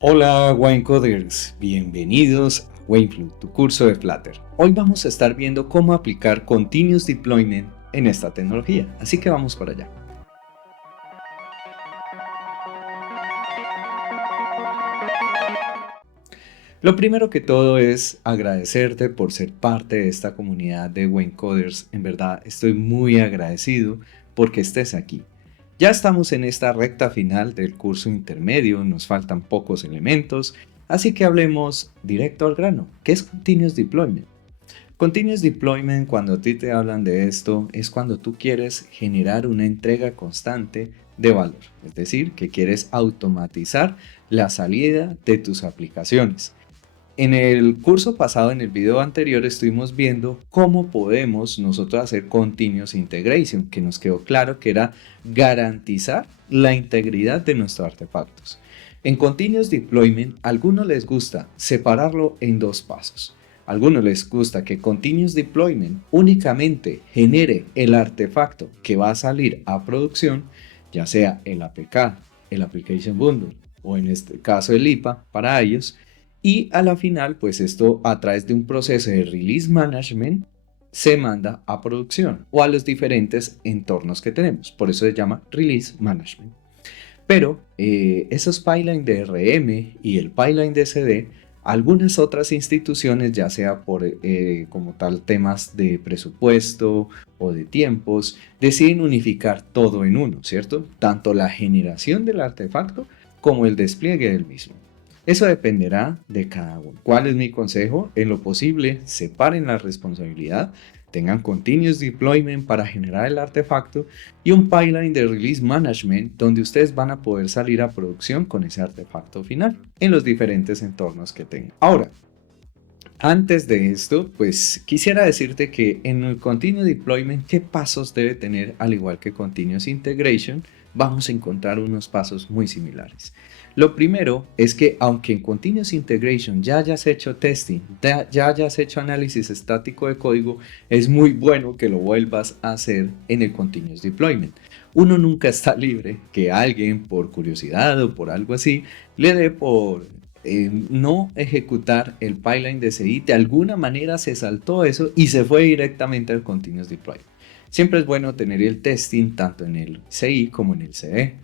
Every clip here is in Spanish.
Hola Wine Coders, bienvenidos a WaveFlow, tu curso de Flutter. Hoy vamos a estar viendo cómo aplicar Continuous Deployment en esta tecnología, así que vamos para allá. Lo primero que todo es agradecerte por ser parte de esta comunidad de Wine Coders. En verdad estoy muy agradecido porque estés aquí. Ya estamos en esta recta final del curso intermedio, nos faltan pocos elementos, así que hablemos directo al grano. ¿Qué es Continuous Deployment? Continuous Deployment, cuando a ti te hablan de esto, es cuando tú quieres generar una entrega constante de valor, es decir, que quieres automatizar la salida de tus aplicaciones. En el curso pasado, en el video anterior, estuvimos viendo cómo podemos nosotros hacer Continuous Integration, que nos quedó claro que era garantizar la integridad de nuestros artefactos. En Continuous Deployment, a algunos les gusta separarlo en dos pasos. A algunos les gusta que Continuous Deployment únicamente genere el artefacto que va a salir a producción, ya sea el APK, el Application Bundle o en este caso el IPA para ellos. Y a la final, pues esto a través de un proceso de release management se manda a producción o a los diferentes entornos que tenemos. Por eso se llama release management. Pero esos pipelines de RM y el pipeline de CD, algunas otras instituciones, ya sea por como tal temas de presupuesto o de tiempos, deciden unificar todo en uno, ¿cierto? Tanto la generación del artefacto como el despliegue del mismo. Eso dependerá de cada uno. ¿Cuál es mi consejo? En lo posible, separen la responsabilidad, tengan continuous deployment para generar el artefacto y un pipeline de release management donde ustedes van a poder salir a producción con ese artefacto final en los diferentes entornos que tengan. Ahora, antes de esto, pues quisiera decirte que en el Continuous Deployment, ¿qué pasos debe tener? Al igual que Continuous Integration, vamos a encontrar unos pasos muy similares. Lo primero es que aunque en Continuous Integration ya hayas hecho testing, ya hayas hecho análisis estático de código, es muy bueno que lo vuelvas a hacer en el Continuous Deployment. Uno nunca está libre que alguien por curiosidad o por algo así le dé por no ejecutar el pipeline de CI. De alguna manera se saltó eso y se fue directamente al Continuous Deployment. Siempre es bueno tener el testing tanto en el CI como en el CD.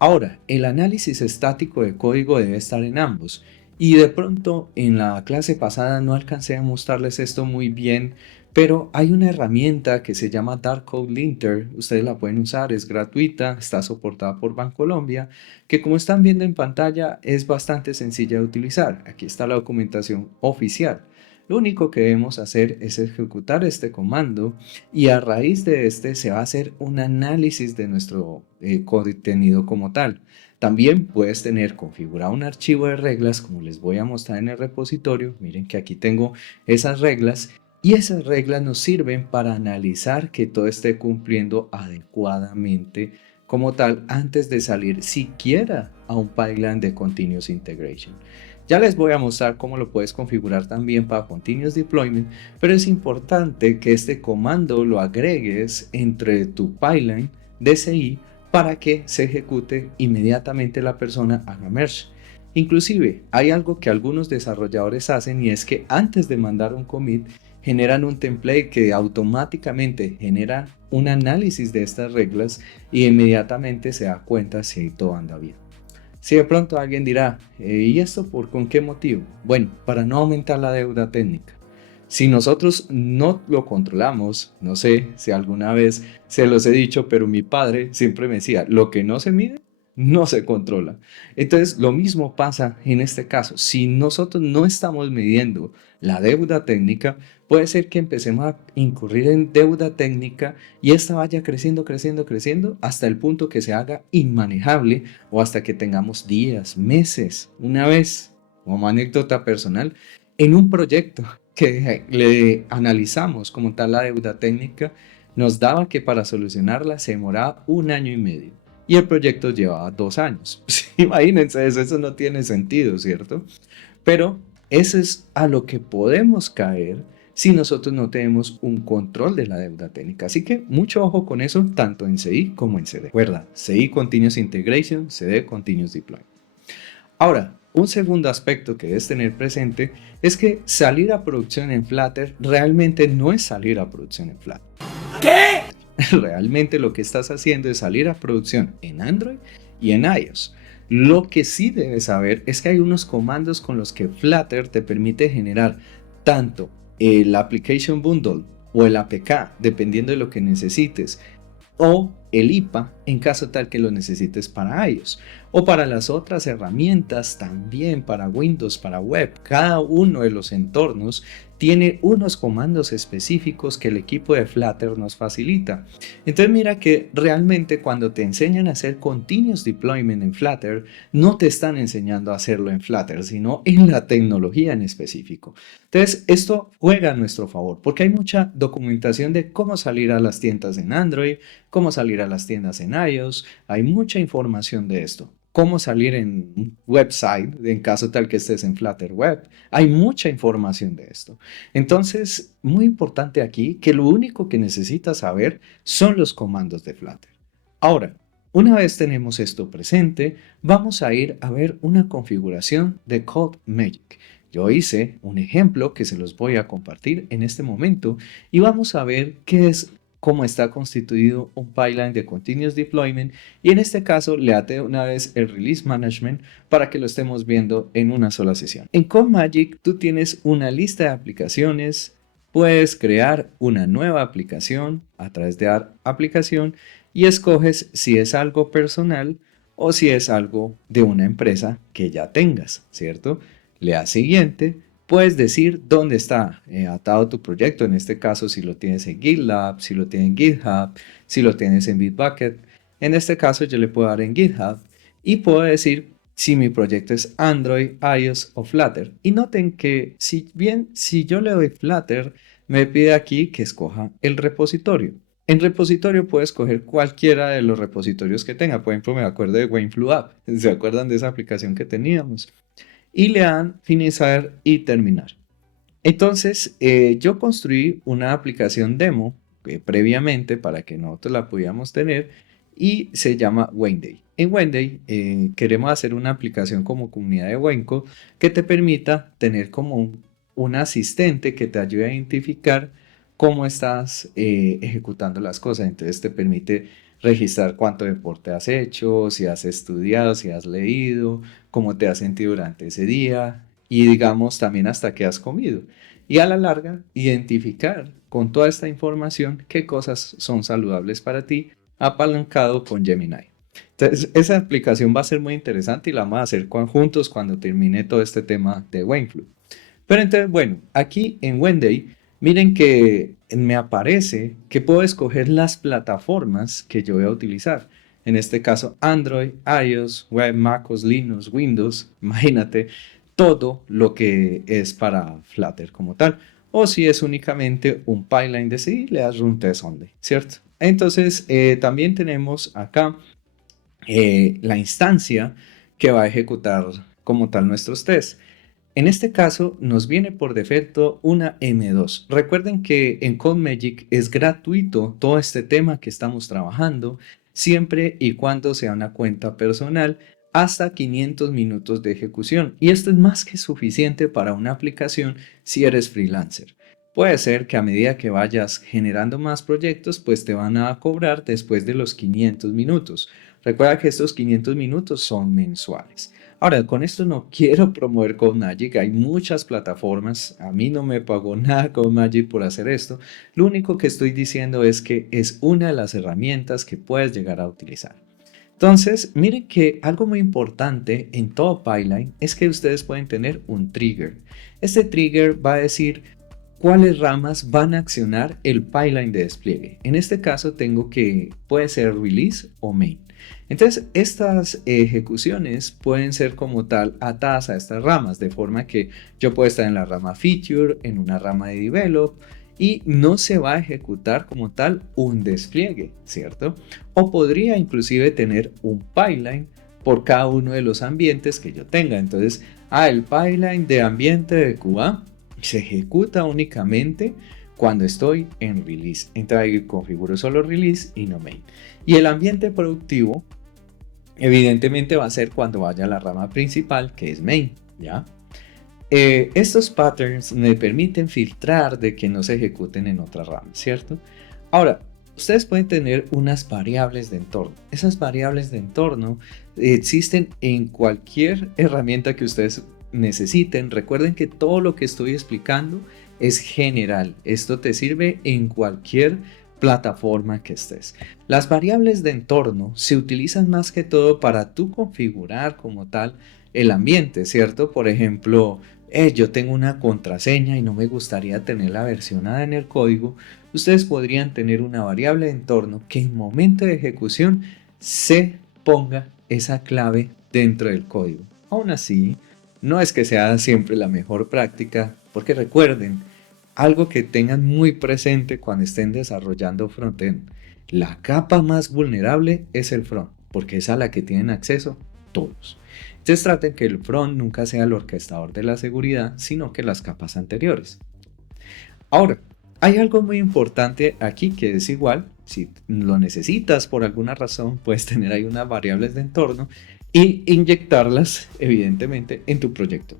Ahora, el análisis estático de código debe estar en ambos. Y de pronto en la clase pasada no alcancé a mostrarles esto muy bien, pero hay una herramienta que se llama Dark Code Linter. Ustedes la pueden usar, es gratuita, está soportada por Bancolombia, que como están viendo en pantalla es bastante sencilla de utilizar. Aquí está la documentación oficial. Lo único que debemos hacer es ejecutar este comando y a raíz de este se va a hacer un análisis de nuestro contenido como tal. También puedes tener configurado un archivo de reglas como les voy a mostrar en el repositorio. Miren que aquí tengo esas reglas y esas reglas nos sirven para analizar que todo esté cumpliendo adecuadamente como tal antes de salir siquiera a un pipeline de Continuous Integration. Ya les voy a mostrar cómo lo puedes configurar también para Continuous Deployment, pero es importante que este comando lo agregues entre tu pipeline DCI para que se ejecute inmediatamente la persona haga merge. Inclusive hay algo que algunos desarrolladores hacen y es que antes de mandar un commit generan un template que automáticamente genera un análisis de estas reglas y inmediatamente se da cuenta si todo anda bien. Si de pronto alguien dirá, ¿y esto con qué motivo? Bueno, para no aumentar la deuda técnica. Si nosotros no lo controlamos, no sé si alguna vez se los he dicho, pero mi padre siempre me decía, lo que no se mide, no se controla. Entonces, lo mismo pasa en este caso. Si nosotros no estamos midiendo la deuda técnica, puede ser que empecemos a incurrir en deuda técnica y esta vaya creciendo, creciendo, creciendo hasta el punto que se haga inmanejable o hasta que tengamos días, meses, una vez, como anécdota personal, en un proyecto que le analizamos como tal la deuda técnica, nos daba que para solucionarla se demoraba 1 año y medio y el proyecto llevaba 2 años. Imagínense eso no tiene sentido, ¿cierto? Pero eso es a lo que podemos caer si nosotros no tenemos un control de la deuda técnica. Así que mucho ojo con eso, tanto en CI como en CD. Recuerda, CI Continuous Integration, CD Continuous Deploy. Ahora, Un segundo aspecto que debes tener presente es que salir a producción en Flutter realmente no es salir a producción en Flutter. ¿Qué? Realmente lo que estás haciendo es salir a producción en Android y en iOS. Lo que sí debes saber es que hay unos comandos con los que Flutter te permite generar tanto el Application Bundle o el APK, dependiendo de lo que necesites, o el IPA en caso tal que lo necesites para iOS, o para las otras herramientas también para Windows, para web. Cada uno de los entornos tiene unos comandos específicos que el equipo de Flutter nos facilita. Entonces mira que realmente cuando te enseñan a hacer continuous deployment en Flutter, no te están enseñando a hacerlo en Flutter, sino en la tecnología en específico. Entonces esto juega a nuestro favor porque hay mucha documentación de cómo salir a las tiendas en Android, cómo salir a las tiendas en iOS, hay mucha información de esto. Cómo salir en un website, en caso tal que estés en Flutter Web. Hay mucha información de esto. Entonces, muy importante aquí que lo único que necesitas saber son los comandos de Flutter. Ahora, una vez tenemos esto presente, vamos a ir a ver una configuración de CodeMagic. Yo hice un ejemplo que se los voy a compartir en este momento y vamos a ver cómo está constituido un pipeline de Continuous Deployment y en este caso le até una vez el Release Management para que lo estemos viendo en una sola sesión. En CodeMagic tú tienes una lista de aplicaciones, puedes crear una nueva aplicación a través de aplicación y escoges si es algo personal o si es algo de una empresa que ya tengas, ¿cierto? Le das siguiente. Puedes decir dónde está atado tu proyecto, en este caso si lo tienes en GitLab, si lo tienes en GitHub, si lo tienes en Bitbucket. En este caso yo le puedo dar en GitHub y puedo decir si mi proyecto es Android, iOS o Flutter. Y noten que si yo le doy Flutter, me pide aquí que escoja el repositorio. En repositorio puedo escoger cualquiera de los repositorios que tenga. Por ejemplo, me acuerdo de WaveFlu App. ¿Se acuerdan de esa aplicación que teníamos? Y le dan finalizar y terminar. Entonces, yo construí una aplicación demo previamente para que nosotros la pudiéramos tener y se llama Wenday. En Wenday queremos hacer una aplicación como comunidad de Wenco que te permita tener como un asistente que te ayude a identificar cómo estás ejecutando las cosas. Entonces te permite registrar cuánto deporte has hecho, si has estudiado, si has leído, cómo te has sentido durante ese día y digamos también hasta qué has comido. Y a la larga, identificar con toda esta información qué cosas son saludables para ti, apalancado con Gemini. Entonces, esa aplicación va a ser muy interesante y la vamos a hacer juntos cuando termine todo este tema de Wenflu. Pero entonces, bueno, aquí en Wenday, miren que me aparece que puedo escoger las plataformas que yo voy a utilizar. En este caso, Android, iOS, Web, MacOS, Linux, Windows, imagínate todo lo que es para Flutter como tal. O si es únicamente un pipeline de C, le das run test only, ¿cierto? Entonces, también tenemos acá la instancia que va a ejecutar como tal nuestros tests. En este caso nos viene por defecto una M2. Recuerden que en CodeMagic es gratuito todo este tema que estamos trabajando siempre y cuando sea una cuenta personal hasta 500 minutos de ejecución. Y esto es más que suficiente para una aplicación si eres freelancer. Puede ser que a medida que vayas generando más proyectos, pues te van a cobrar después de los 500 minutos. Recuerda que estos 500 minutos son mensuales. Ahora, con esto no quiero promover CodeMagic, hay muchas plataformas, a mí no me pagó nada CodeMagic por hacer esto, lo único que estoy diciendo es que es una de las herramientas que puedes llegar a utilizar. Entonces, miren que algo muy importante en todo pipeline es que ustedes pueden tener un trigger. Este trigger va a decir cuáles ramas van a accionar el pipeline de despliegue. En este caso tengo que puede ser release o main. Entonces, estas ejecuciones pueden ser como tal atadas a estas ramas, de forma que yo puedo estar en la rama feature, en una rama de develop, y no se va a ejecutar como tal un despliegue, ¿cierto? O podría inclusive tener un pipeline por cada uno de los ambientes que yo tenga. Entonces, el pipeline de ambiente de QA se ejecuta únicamente cuando estoy en release. Entonces ahí configuro solo release y no main. Y el ambiente productivo Evidentemente va a ser cuando vaya a la rama principal, que es main, ¿ya? Estos patterns me permiten filtrar de que no se ejecuten en otra rama, ¿cierto? Ahora, ustedes pueden tener unas variables de entorno. Esas variables de entorno existen en cualquier herramienta que ustedes necesiten. Recuerden que todo lo que estoy explicando es general. Esto te sirve en cualquier plataforma que estés. Las variables de entorno se utilizan más que todo para tú configurar como tal el ambiente, ¿cierto? Por ejemplo, yo tengo una contraseña y no me gustaría tenerla versionada en el código. Ustedes podrían tener una variable de entorno que en momento de ejecución se ponga esa clave dentro del código. Aún así, no es que sea siempre la mejor práctica, porque recuerden, algo que tengan muy presente cuando estén desarrollando frontend, la capa más vulnerable es el front, porque es a la que tienen acceso todos. Entonces traten que el front nunca sea el orquestador de la seguridad, sino que las capas anteriores. Ahora, hay algo muy importante aquí que es igual, si lo necesitas por alguna razón, puedes tener ahí unas variables de entorno y inyectarlas evidentemente en tu proyecto.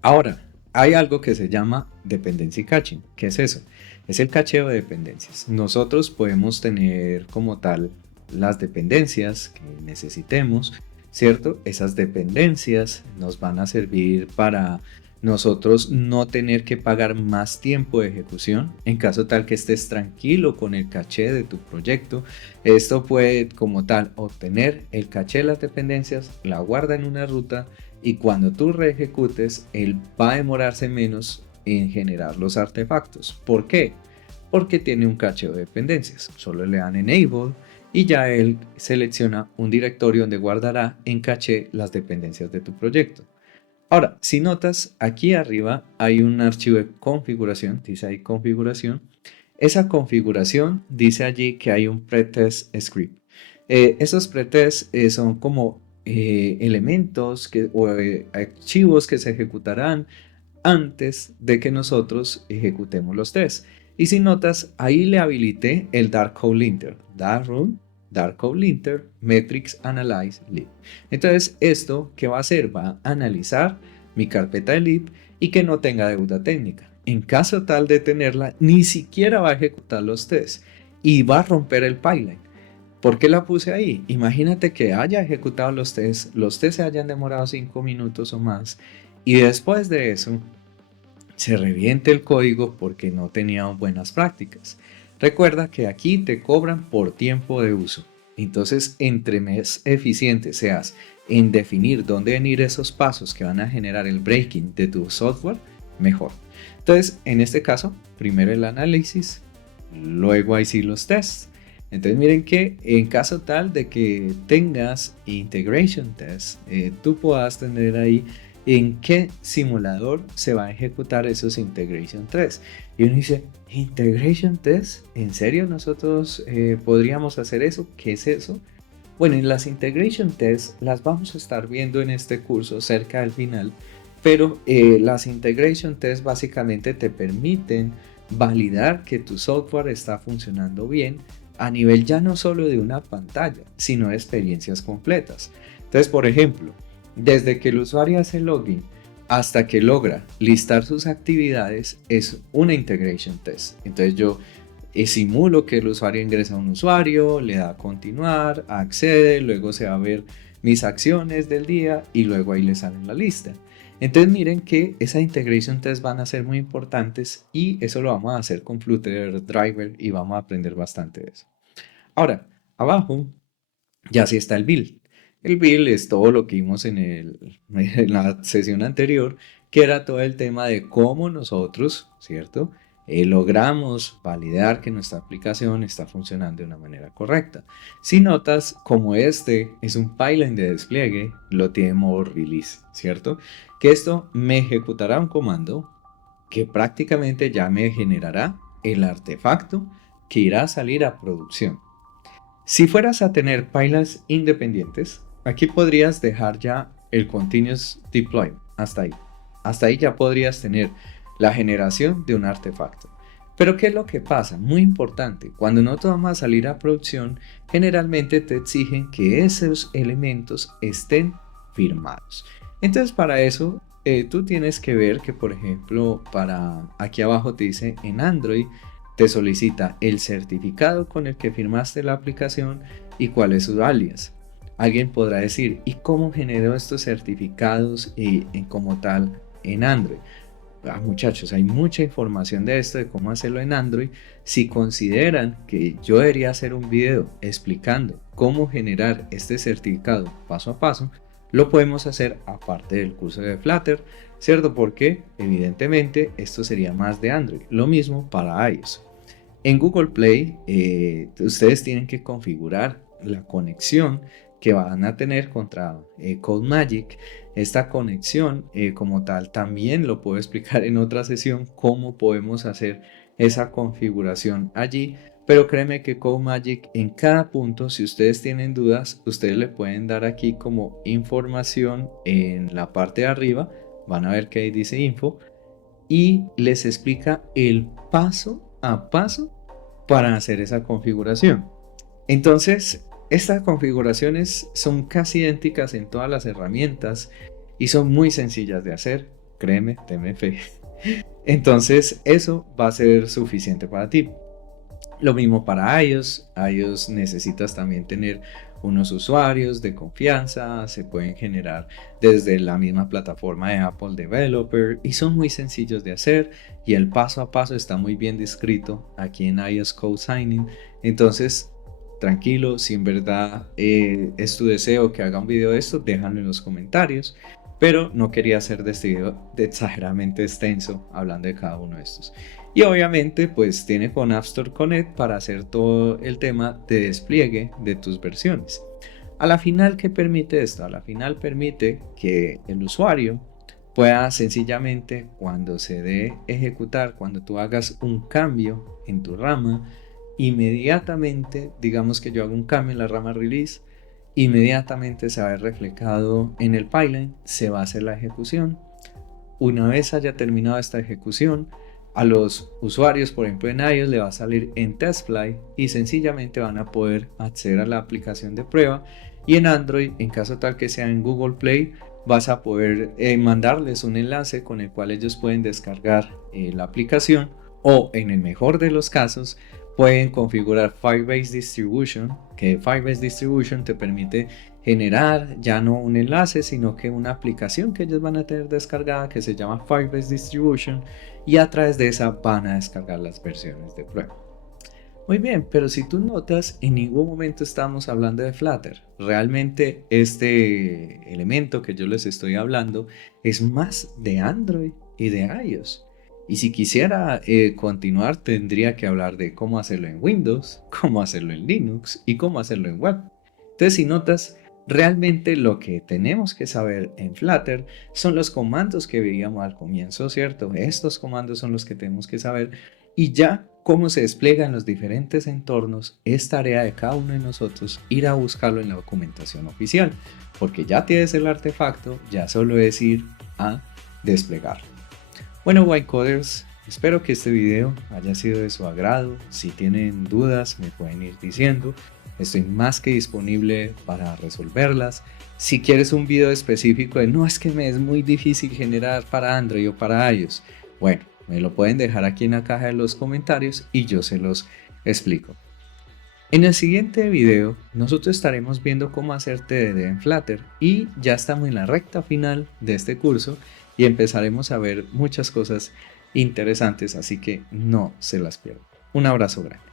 Ahora, hay algo que se llama dependency caching. ¿Qué es eso? Es el cacheo de dependencias. Nosotros podemos tener como tal las dependencias que necesitemos, ¿cierto? Esas dependencias nos van a servir para nosotros no tener que pagar más tiempo de ejecución en caso tal que estés tranquilo con el caché de tu proyecto. Esto puede como tal obtener el caché de las dependencias, la guarda en una ruta y cuando tú reejecutes, él va a demorarse menos en generar los artefactos. ¿Por qué? Porque tiene un cacheo de dependencias. Solo le dan enable y ya él selecciona un directorio donde guardará en caché las dependencias de tu proyecto. Ahora, si notas, aquí arriba hay un archivo de configuración, dice ahí configuración. Esa configuración dice allí que hay un pretest script. Esos pretests son como elementos o archivos que se ejecutarán antes de que nosotros ejecutemos los tests. Y si notas, ahí le habilité el Dark Code Linter, Dark Code Linter, Metrics Analyze Lib. Entonces, ¿esto qué va a hacer? Va a analizar mi carpeta de lib y que no tenga deuda técnica. En caso tal de tenerla, ni siquiera va a ejecutar los tests y va a romper el pipeline. ¿Por qué la puse ahí? Imagínate que haya ejecutado los tests se hayan demorado 5 minutos o más y después de eso se reviente el código porque no tenía buenas prácticas. Recuerda que aquí te cobran por tiempo de uso. Entonces, entre más eficiente seas en definir dónde venir esos pasos que van a generar el breaking de tu software, mejor. Entonces, en este caso, primero el análisis, luego ahí sí los tests. Entonces miren que en caso tal de que tengas integration test, tú puedas tener ahí en qué simulador se va a ejecutar esos integration tests. Y uno dice, integration test, ¿en serio nosotros podríamos hacer eso? ¿Qué es eso? Bueno, en las integration tests las vamos a estar viendo en este curso cerca del final, pero las integration tests básicamente te permiten validar que tu software está funcionando bien a nivel ya no solo de una pantalla, sino de experiencias completas. Entonces, por ejemplo, desde que el usuario hace login hasta que logra listar sus actividades es una integration test. Entonces yo simulo que el usuario ingresa a un usuario, le da a continuar, accede, luego se va a ver mis acciones del día y luego ahí le sale la lista. Entonces miren que esa integration test van a ser muy importantes y eso lo vamos a hacer con Flutter Driver y vamos a aprender bastante de eso. Ahora, abajo ya sí está el build. El build es todo lo que vimos en la sesión anterior, que era todo el tema de cómo nosotros, ¿cierto? Logramos validar que nuestra aplicación está funcionando de una manera correcta. Si notas, como este es un pipeline de despliegue, lo tiene modo release, ¿cierto? Que esto me ejecutará un comando que prácticamente ya me generará el artefacto que irá a salir a producción. Si fueras a tener pipelines independientes, aquí podrías dejar ya el continuous deployment hasta ahí. Hasta ahí ya podrías tener la generación de un artefacto. Pero ¿qué es lo que pasa? Muy importante, cuando no te vamos a salir a producción, generalmente te exigen que esos elementos estén firmados. Entonces para eso tú tienes que ver que, por ejemplo, para aquí abajo te dice en Android, te solicita el certificado con el que firmaste la aplicación y cuál es su alias. Alguien podrá decir, ¿y cómo genero estos certificados como tal en Android? Muchachos, hay mucha información de esto, de cómo hacerlo en Android. Si consideran que yo debería hacer un video explicando cómo generar este certificado paso a paso, lo podemos hacer aparte del curso de Flutter, ¿cierto? Porque evidentemente esto sería más de Android. Lo mismo para iOS. En Google Play, ustedes tienen que configurar la conexión que van a tener contra CodeMagic. Esta conexión como tal también lo puedo explicar en otra sesión cómo podemos hacer esa configuración allí, pero créeme que CodeMagic en cada punto, si ustedes tienen dudas, ustedes le pueden dar aquí como información en la parte de arriba, van a ver que ahí dice info y les explica el paso a paso para hacer esa configuración. Entonces, estas configuraciones son casi idénticas en todas las herramientas y son muy sencillas de hacer, créeme, tenme fe. Entonces, eso va a ser suficiente para ti. Lo mismo para iOS. iOS necesitas también tener unos usuarios de confianza, se pueden generar desde la misma plataforma de Apple Developer y son muy sencillos de hacer y el paso a paso está muy bien descrito aquí en iOS Code Signing. Entonces, tranquilo, si en verdad es tu deseo que haga un video de esto, déjalo en los comentarios. Pero no quería hacer de este video exageradamente extenso hablando de cada uno de estos. Y obviamente pues tiene con App Store Connect para hacer todo el tema de despliegue de tus versiones. A la final, ¿qué permite esto? A la final permite que el usuario pueda sencillamente cuando se dé ejecutar, cuando tú hagas un cambio en tu rama, inmediatamente, digamos que yo hago un cambio en la rama release, inmediatamente se va a ver reflejado en el pipeline, se va a hacer la ejecución. Una vez haya terminado esta ejecución, a los usuarios, por ejemplo en iOS, le va a salir en TestFlight y sencillamente van a poder acceder a la aplicación de prueba. Y en Android, en caso tal que sea en Google Play, vas a poder mandarles un enlace con el cual ellos pueden descargar la aplicación o en el mejor de los casos pueden configurar Firebase Distribution, que Firebase Distribution te permite generar ya no un enlace, sino que una aplicación que ellos van a tener descargada que se llama Firebase Distribution y a través de esa van a descargar las versiones de prueba. Muy bien, pero si tú notas, en ningún momento estamos hablando de Flutter. Realmente este elemento que yo les estoy hablando es más de Android y de iOS. Y si quisiera continuar, tendría que hablar de cómo hacerlo en Windows, cómo hacerlo en Linux y cómo hacerlo en web. Entonces, si notas, realmente lo que tenemos que saber en Flutter son los comandos que veíamos al comienzo, ¿cierto? Estos comandos son los que tenemos que saber y ya cómo se despliega en los diferentes entornos es tarea de cada uno de nosotros ir a buscarlo en la documentación oficial, porque ya tienes el artefacto, ya solo es ir a desplegarlo. Bueno, White Coders, espero que este video haya sido de su agrado. Si tienen dudas me pueden ir diciendo. Estoy más que disponible para resolverlas. Si quieres un video específico de no, es que me es muy difícil generar para Android o para iOS, bueno, me lo pueden dejar aquí en la caja de los comentarios y yo se los explico. En el siguiente video nosotros estaremos viendo cómo hacer TDD en Flutter y ya estamos en la recta final de este curso y empezaremos a ver muchas cosas interesantes, así que no se las pierdan. Un abrazo grande.